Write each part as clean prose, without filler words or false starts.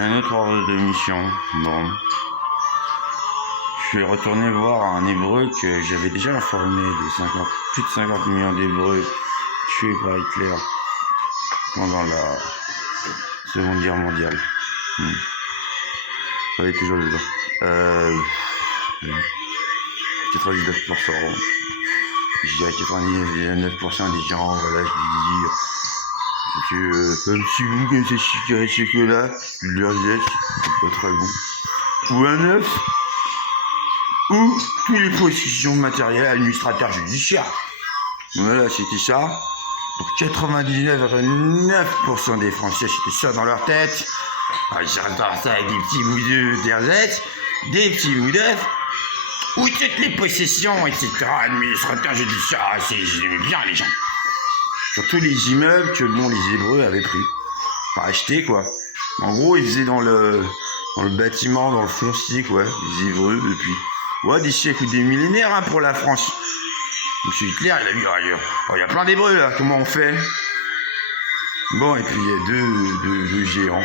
Un autre ordre de mission. Bon. Je suis retourné voir un hébreu que j'avais déjà informé des plus de 50 millions d'hébreux tués par Hitler pendant la Seconde Guerre mondiale. Ça est toujours dedans. 99%. Je dirais 99% des gens, voilà, je dis comme si vous connaissez Chica et Chocolat, je leur disais, c'est pas très bon. Ou un œuf, ou tous les positions matérielles administrateurs judiciaires. Voilà, c'était ça. Pour 99,9% des Français, c'était ça dans leur tête. Ah, j'adore ça avec des petits bouts d'RZ, des petits bouts d'œufs, ou toutes les possessions, etc. Administrateurs judiciaires, ah, j'aimais bien les gens. Surtout les immeubles que bon, les Hébreux avaient pris. Enfin, achetés, quoi. En gros, ils faisaient dans le bâtiment, dans le foncier, quoi. Les Hébreux, depuis des siècles ou des millénaires, hein, pour la France. Monsieur Hitler, il a vu, il y a plein d'Hébreux, là, comment on fait? Bon, et puis il y a deux géants.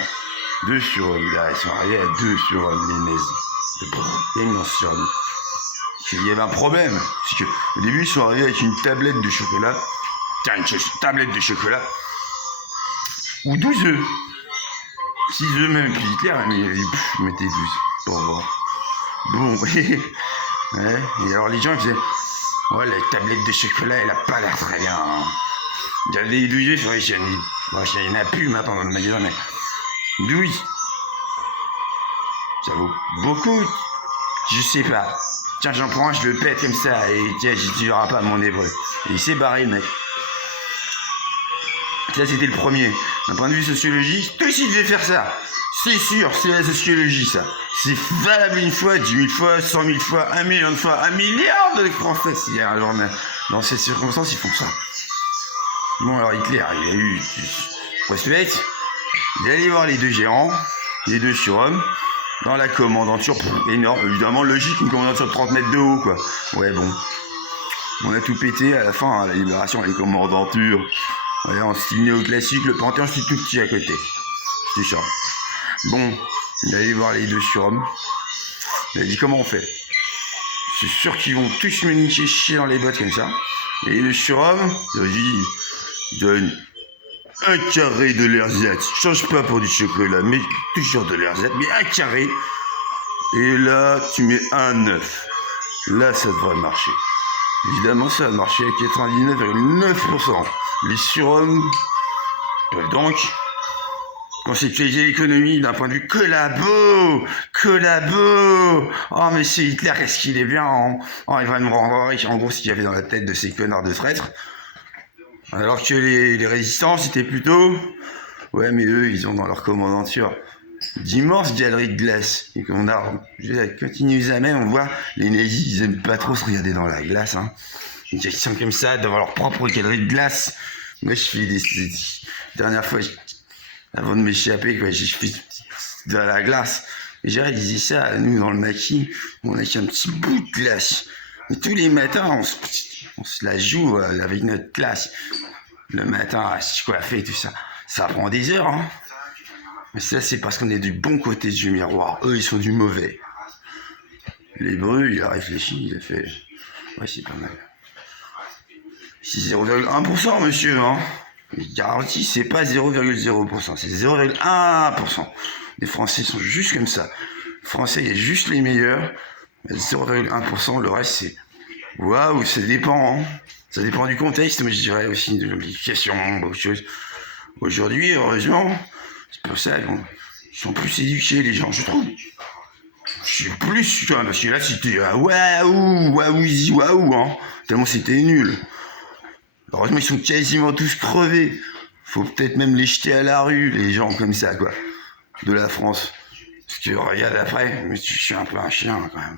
Deux surhommes, là, ils sont arrivés à deux surhommes, les nazis. Immense surhomme. Il y avait un problème. C'est que, au début, ils sont arrivés avec une tablette de chocolat. Tiens, une tablette de chocolat. Ou 12 œufs. 6 œufs même. Puis Hitler, il mettait 12 pour voir. Bon, ouais. Et alors les gens, ils faisaient, ouais, la tablette de chocolat, elle a pas l'air très bien. Hein. Il y avait des 12 œufs, c'est vrai, il y en a plus maintenant dans le magasin, mais 12. Ça vaut beaucoup. Je sais pas. Tiens, j'en prends un, je le pète comme ça, et tiens, j'y tuerai pas mon hébreu. Et il s'est barré, le mec. Ça, c'était le premier. D'un point de vue sociologique, tous ils devaient faire ça. C'est sûr, c'est la sociologie, ça. C'est valable une fois, 10 000 fois, 100 000 fois, 1 million de fois, 1 milliard de Français. Si un jour, dans ces circonstances, ils font ça. Bon, alors Hitler, il a eu prospect. Il est allé voir les deux gérants, les deux surhommes, dans la commandanture énorme. Évidemment, logique, une commandanture de 30 mètres de haut, quoi. Ouais, bon. On a tout pété à la fin, à la libération, les commandantures. Ouais, en style néoclassique, le Panthéon, c'est tout petit à côté. C'était ça. Bon, il est allé voir les deux surhommes. Il a dit, comment on fait? C'est sûr qu'ils vont tous me niquer chier dans les bottes comme ça. Et les deux surhommes, il a dit, donne un carré de l'ersatz. Change pas pour du chocolat, mais toujours de l'ersatz, mais un carré. Et là, tu mets un œuf. Là, ça devrait marcher. Évidemment, ça a marché à 99,9%. Les surhommes peuvent donc conceptualiser l'économie d'un point de vue collabo. Oh, mais c'est Hitler, qu'est-ce qu'il est bien, hein. Oh, il va nous rendre riche. En gros, ce qu'il y avait dans la tête de ces connards de traîtres. Alors que les résistants, c'était plutôt... Ouais, mais eux, ils ont dans leur commandanture d'immenses galeries de glace. Et quand quand ils nous amènent, on voit, les nazis, ils aiment pas trop se regarder dans la glace, hein. Ils sont comme ça, devant leur propre galerie de glace. Moi, je fais des dernière fois, avant de m'échapper, quoi, je fais de la glace. Et j'ai réalisé ça, nous, dans le maquis, on a qu'un petit bout de glace. Et tous les matins, on se la joue avec notre glace. Le matin, à se coiffer, tout ça. Ça prend des heures, hein. Mais ça, c'est parce qu'on est du bon côté du miroir. Eux, ils sont du mauvais. L'hébreu, il a réfléchi, il a fait... Ouais, c'est pas mal. C'est 0,1%, monsieur, hein. Il garantit, c'est pas 0,0%, c'est 0,1%. Les Français sont juste comme ça. Les Français, il y a juste les meilleurs. 0,1%, le reste, c'est... Waouh, ça dépend, hein. Ça dépend du contexte, mais je dirais aussi de l'implication, d'autres choses. Aujourd'hui, heureusement, c'est pour ça, ils sont plus éduqués, les gens, je trouve. Je suis plus, parce que là, c'était waouh, hein. Tellement c'était nul. Heureusement, ils sont quasiment tous crevés. Faut peut-être même les jeter à la rue, les gens comme ça, quoi. De la France. Parce que regarde après, mais je suis un peu un chien, quand même.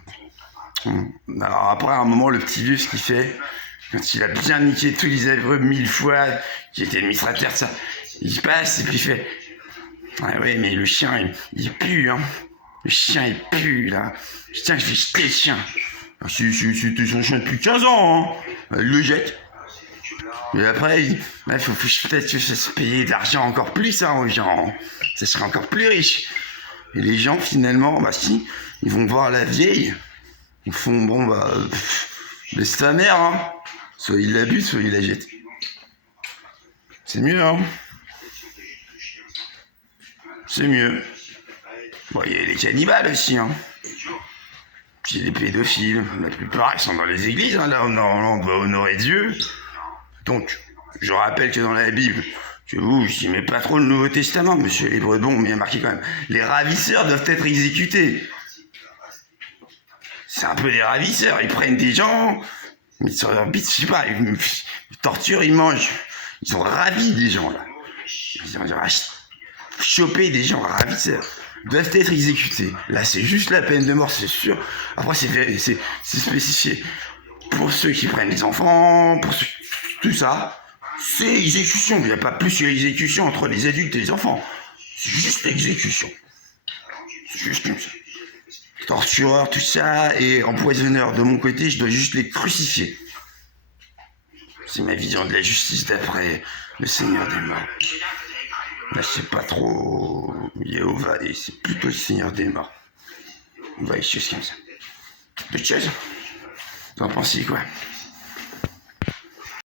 Alors après, à un moment, le petit vieux, ce qu'il fait, quand il a bien niqué tous les Hébreux 1000 fois, qui était administrateur, ça, il passe et puis il fait... Ah ouais, mais le chien, il pue, hein. Le chien, il pue, là. Putain, je vais jeter le chien. C'était son chien depuis 15 ans, hein. Il le jette. Et après, il faut peut-être que ça se payer de l'argent encore plus, hein, aux gens. Ça serait encore plus riche. Et les gens, finalement, bah si, ils vont voir la vieille, ils font, bon, bah, laisse ta mère, hein. Soit ils la butent, soit ils la jettent. C'est mieux, hein. C'est mieux. Bon, il y a les cannibales aussi, hein. Puis les pédophiles, la plupart, ils sont dans les églises, hein. Là, on doit honorer Dieu. Donc, je rappelle que dans la Bible, que vous, je n'aimais pas trop le Nouveau Testament, monsieur les Bredons, mais il y a marqué quand même, les ravisseurs doivent être exécutés. C'est un peu des ravisseurs, ils prennent des gens, mais sur leur bite, je sais pas, ils torturent, ils mangent. Ils sont ravis, des gens, là. Ils ont choper des gens ravisseurs. Doivent être exécutés. Là, c'est juste la peine de mort, c'est sûr. Après, c'est spécifié. Pour ceux qui prennent les enfants, pour ceux, tout ça, c'est exécution. Il n'y a pas plus d'exécution entre les adultes et les enfants. C'est juste exécution. C'est juste comme ça. Tortureur, tout ça, et empoisonneur. De mon côté, je dois juste les crucifier. C'est ma vision de la justice d'après le Seigneur des morts. Là, c'est pas trop Jéhovah, et c'est plutôt le Seigneur des morts. On va y choses comme ça. D'autres choses? Vous en pensez quoi?